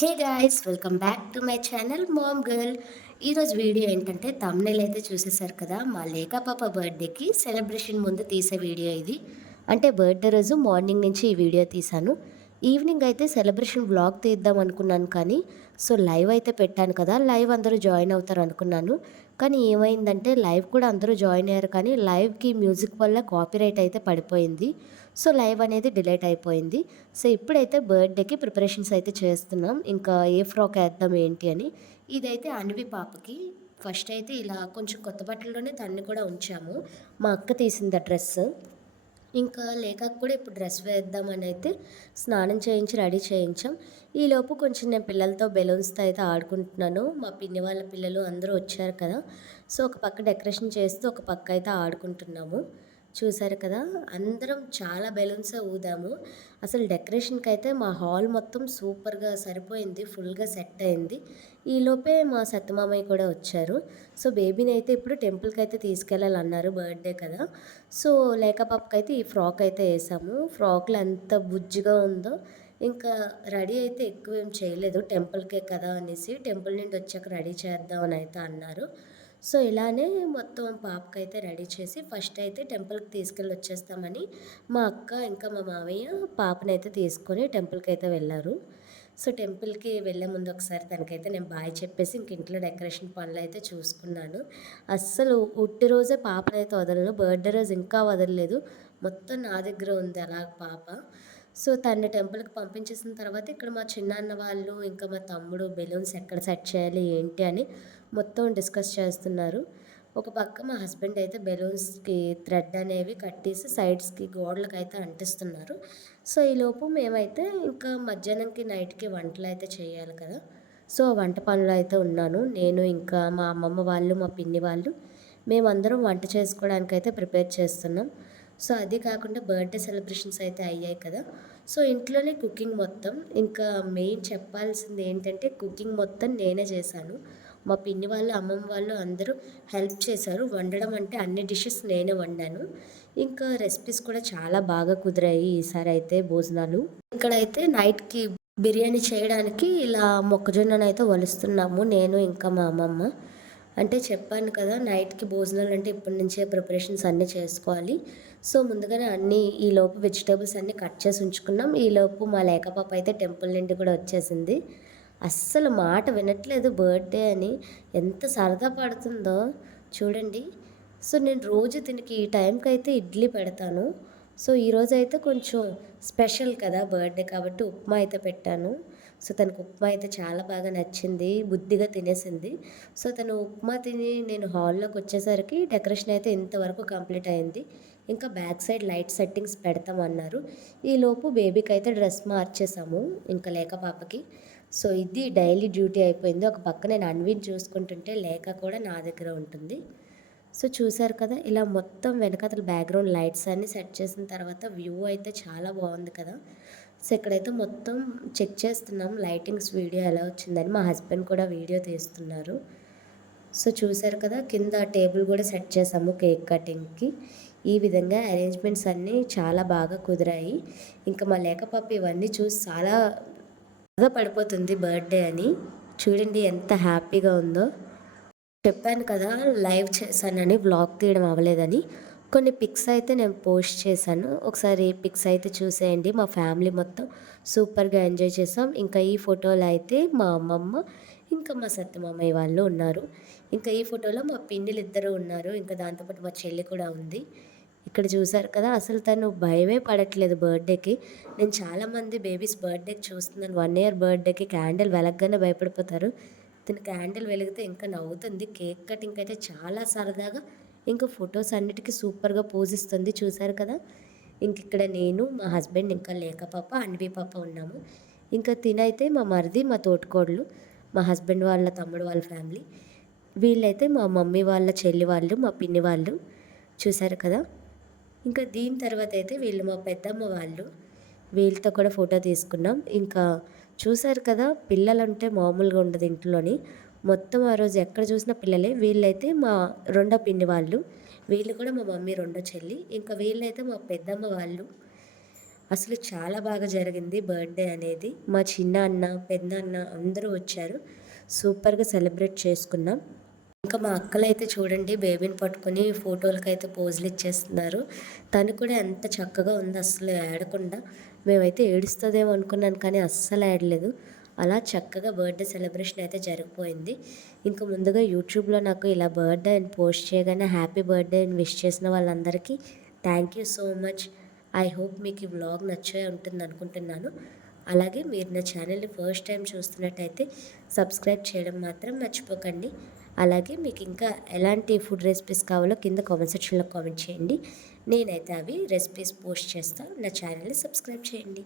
Hey guys welcome back to my channel mom girl. ఈరోజు video ఏంటంటే thumbnail అయితే చూసేసారు కదా మా లేఖ పాప బర్త్డేకి సెలబ్రేషన్ ముందు తీసే వీడియో ఇది. అంటే బర్త్డే రోజు మార్నింగ్ నుంచి ఈ వీడియో తీశాను. ఈవినింగ్ అయితే సెలబ్రేషన్ బ్లాగ్ తీద్దాం అనుకున్నాను కానీ సో లైవ్ అయితే పెట్టాను కదా లైవ్ అందరూ జాయిన్ అవుతారు అనుకున్నాను. కానీ ఏమైందంటే లైవ్ కూడా అందరూ జాయిన్ అయ్యారు కానీ లైవ్కి మ్యూజిక్ వల్ల కాపీరైట్ అయితే పడిపోయింది. సో లైవ్ అనేది డిలేట్ అయిపోయింది. సో ఇప్పుడైతే బర్త్డేకి ప్రిపరేషన్స్ అయితే చేస్తున్నాం. ఇంకా ఏ ఫ్రాక్ వేద్దాం ఏంటి అని. ఇదైతే అన్వి పాపకి. ఫస్ట్ అయితే ఇలా కొంచెం కొత్త బట్టల్లోనే తన్ని కూడా ఉంచాము. మా అక్క తీసింది ఆ డ్రెస్ ఇంకా లేక కూడా ఇప్పుడు డ్రెస్ వేద్దామని అయితే స్నానం చేయించి రెడీ చేయించాం. ఈలోపు కొంచెం నేను పిల్లలతో బెలూన్స్తో అయితే ఆడుకుంటున్నాను. మా పిన్ని వాళ్ళ పిల్లలు అందరూ వచ్చారు కదా. సో ఒక పక్క డెకరేషన్ చేస్తూ ఒక పక్క అయితే ఆడుకుంటున్నాము. చూసారు కదా అందరం చాలా బెలూన్స్ ఊదాము. అసలు డెకరేషన్కి అయితే మా హాల్ మొత్తం సూపర్గా సరిపోయింది ఫుల్గా సెట్ అయింది. ఈలోపే మా సత్యమామయ్య కూడా వచ్చారు. సో బేబీని అయితే ఇప్పుడు టెంపుల్కి అయితే తీసుకెళ్ళాలన్నారు బర్త్డే కదా. సో లేక పాపకి అయితే ఈ ఫ్రాక్ అయితే వేసాము. ఫ్రాక్లో ఎంత బుజ్జిగా ఉందో ఇంకా రెడీ అయితే ఎక్కువ ఏం చేయలేదు. టెంపుల్కే కదా అనేసి టెంపుల్ నుండి వచ్చాక రెడీ చేద్దామని అయితే అన్నారు. సో ఇలానే మొత్తం పాపకైతే రెడీ చేసి ఫస్ట్ అయితే టెంపుల్కి తీసుకెళ్ళి వచ్చేస్తామని మా అక్క ఇంకా మా మామయ్య పాపనైతే తీసుకొని టెంపుల్కి అయితే వెళ్ళారు. సో టెంపుల్కి వెళ్ళే ముందు ఒకసారి తనకైతే నేను బాయ్ చెప్పేసి ఇంక ఇంట్లో డెకరేషన్ పనులు అయితే చూసుకున్నాను. అస్సలు ఉట్టి రోజే పాపనైతే వదలను బర్త్డే రోజు ఇంకా వదలలేదు. మొత్తం నా దగ్గర ఉంది అలా పాప. సో తన టెంపుల్కి పంపించేసిన తర్వాత ఇక్కడ మా చిన్నాన్న వాళ్ళు ఇంకా మా తమ్ముడు బెలూన్స్ ఎక్కడ సెట్ చేయాలి ఏంటి అని మొత్తం డిస్కస్ చేస్తున్నారు. ఒక పక్క మా హస్బెండ్ అయితే బెలూన్స్కి థ్రెడ్ అనేవి కట్టేసి సైడ్స్కి గోడలకు అయితే అంటిస్తున్నారు. సో ఈలోపు మేమైతే ఇంకా మధ్యాహ్నంకి నైట్కి వంటలు అయితే చేయాలి కదా. సో వంట పనులు అయితే ఉన్నాను. నేను ఇంకా మా అమ్మమ్మ వాళ్ళు మా పిన్ని వాళ్ళు మేమందరం వంట చేసుకోవడానికి అయితే ప్రిపేర్ చేస్తున్నాం. సో అది కాకుండా బర్త్డే సెలబ్రేషన్స్ అయితే అయ్యాయి కదా. సో ఇంట్లోనే కుకింగ్ మొత్తం. ఇంకా మెయిన్ చెప్పాల్సింది ఏంటంటే కుకింగ్ మొత్తం నేనే చేశాను. మా పిన్ని వాళ్ళు అమ్మమ్మ వాళ్ళు అందరూ హెల్ప్ చేశారు. వండడం అంటే అన్ని డిషెస్ నేనే వండాను. ఇంకా రెసిపీస్ కూడా చాలా బాగా కుదిరాయి ఈసారి అయితే భోజనాలు. ఇక్కడైతే నైట్కి బిర్యానీ చేయడానికి ఇలా మొక్కజొన్నను అయితే వలుస్తున్నాము. నేను ఇంకా మా అమ్మమ్మ. అంటే చెప్పాను కదా నైట్కి భోజనాలు అంటే ఇప్పటి నుంచే ప్రిపరేషన్స్ అన్నీ చేసుకోవాలి. సో ముందుగానే అన్నీ ఈలోపు వెజిటేబుల్స్ అన్నీ కట్ చేసి ఉంచుకున్నాం. ఈలోపు మా లేకపాప అయితే టెంపుల్ నుండి కూడా వచ్చేసింది. అస్సలు మాట వినట్లేదు బర్త్డే అని. ఎంత సరదా పడుతుందో చూడండి. సో నేను రోజు దీనికి ఈ టైంకి అయితే ఇడ్లీ పెడతాను. సో ఈరోజు అయితే కొంచెం స్పెషల్ కదా బర్త్డే కాబట్టి ఉప్మా అయితే పెట్టాను. సో తనకు ఉప్మా అయితే చాలా బాగా నచ్చింది బుద్ధిగా తినేసింది. సో తను ఉప్మా తిని నేను హాల్లోకి వచ్చేసరికి డెకరేషన్ అయితే ఇంతవరకు కంప్లీట్ అయింది. ఇంకా బ్యాక్ సైడ్ లైట్ సెట్టింగ్స్ పెడతామన్నారు. ఈలోపు బేబీకి అయితే డ్రెస్ మార్చేసాము ఇంకా లేక పాపకి. సో ఇది డైలీ డ్యూటీ అయిపోయింది. ఒక పక్క నేను అన్విన్ చూసుకుంటుంటే లేక కూడా నా దగ్గర ఉంటుంది. సో చూసారు కదా ఇలా మొత్తం వెనకాతల బ్యాక్గ్రౌండ్ లైట్స్ అన్నీ సెట్ చేసిన తర్వాత వ్యూ అయితే చాలా బాగుంది కదా. సో ఇక్కడైతే మొత్తం చెక్ చేస్తున్నాం లైటింగ్స్ వీడియో ఎలా వచ్చిందని. మా హస్బెండ్ కూడా వీడియో తీస్తున్నారు. సో చూసారు కదా కింద టేబుల్ కూడా సెట్ చేసాము కేక్ కటింగ్కి. ఈ విధంగా అరేంజ్మెంట్స్ అన్నీ చాలా బాగా కుదిరాయి. ఇంకా మా లేకపాప ఇవన్నీ చూసి చాలా బాగా పడిపోతుంది బర్త్డే అని. చూడండి ఎంత హ్యాపీగా ఉందో. చెప్పాను కదా లైవ్ చేశానని వ్లాగ్ తీయడం అవ్వలేదని. కొన్ని పిక్స్ అయితే నేను పోస్ట్ చేశాను. ఒకసారి పిక్స్ అయితే చూసేయండి. మా ఫ్యామిలీ మొత్తం సూపర్గా ఎంజాయ్ చేసాం. ఇంకా ఈ ఫోటోలో అయితే మా అమ్మమ్మ ఇంకా మా సత్యమామయ్య వాళ్ళు ఉన్నారు. ఇంకా ఈ ఫోటోలో మా పిన్నిలు ఇద్దరు ఉన్నారు. ఇంకా దాంతోపాటు మా చెల్లి కూడా ఉంది. ఇక్కడ చూసారు కదా అసలు తను భయమే పడట్లేదు బర్త్డేకి. నేను చాలామంది బేబీస్ బర్త్డేకి చూస్తున్నాను. వన్ ఇయర్ బర్త్డేకి క్యాండిల్ వెలగ్గానే భయపడిపోతారు. తను క్యాండిల్ వెలిగితే ఇంకా నవ్వుతుంది. కేక్ కటింగ్ అయితే చాలా సరదాగా ఇంకా ఫొటోస్ అన్నిటికీ సూపర్గా పూజిస్తుంది. చూసారు కదా? ఇంక ఇక్కడ నేను మా హస్బెండ్ ఇంకా లేక పాప అన్వి పాప ఉన్నాము. ఇంకా తినైతే మా మరిది మా తోటికోడలు మా హస్బెండ్ వాళ్ళ తమ్ముడు వాళ్ళ ఫ్యామిలీ. వీళ్ళైతే మా మమ్మీ వాళ్ళ చెల్లి వాళ్ళు మా పిన్ని వాళ్ళు. చూసారు కదా? ఇంకా దీని తర్వాత అయితే వీళ్ళు మా పెద్దమ్మ వాళ్ళు వీళ్ళతో కూడా ఫోటో తీసుకున్నాం. ఇంకా చూశారు కదా పిల్లలంటే మామూలుగా ఉండదు ఇంట్లోని. మొత్తం ఆ రోజు ఎక్కడ చూసినా పిల్లలే. వీళ్ళైతే మా రెండో పిన్ని వాళ్ళు వీళ్ళు కూడా మా మమ్మీ రెండో చెల్లి. ఇంకా వీళ్ళైతే మా పెద్దమ్మ వాళ్ళు. అసలు చాలా బాగా జరిగింది బర్త్డే అనేది. మా చిన్న అన్న పెద్ద అన్న అందరూ వచ్చారు. సూపర్గా సెలబ్రేట్ చేసుకున్నాం. ఇంకా మా అక్కలు అయితే చూడండి బేబీని పట్టుకొని ఫోటోలకు అయితే పోజులు ఇచ్చేస్తున్నారు. తను కూడా ఎంత చక్కగా ఉంది అస్సలు ఏడకుండా. మేమైతే ఏడుస్తుందేమో అనుకున్నాను కానీ అస్సలు ఏడలేదు. అలా చక్కగా బర్త్డే సెలబ్రేషన్ అయితే జరిగిపోయింది. ఇంకా ముందుగా యూట్యూబ్లో నాకు ఇలా బర్త్డే అని పోస్ట్ చేయగానే హ్యాపీ బర్త్డే అని విష్ చేసిన వాళ్ళందరికీ thank you so much I hope మీకు ఈ వ్లాగ్ నచ్చే ఉంటుంది అనుకుంటున్నాను. అలాగే మీరు నా ఛానల్ని ఫస్ట్ టైం చూస్తున్నట్టయితే సబ్స్క్రైబ్ చేయడం మాత్రం మర్చిపోకండి. అలాగే మీకు ఇంకా ఎలాంటి ఫుడ్ రెసిపీస్ కావాలో కింద కామెంట్ సెక్షన్లో కామెంట్ చేయండి. నేనైతే అవి రెసిపీస్ పోస్ట్ చేస్తాను నా ఛానల్ని సబ్స్క్రైబ్ చేయండి.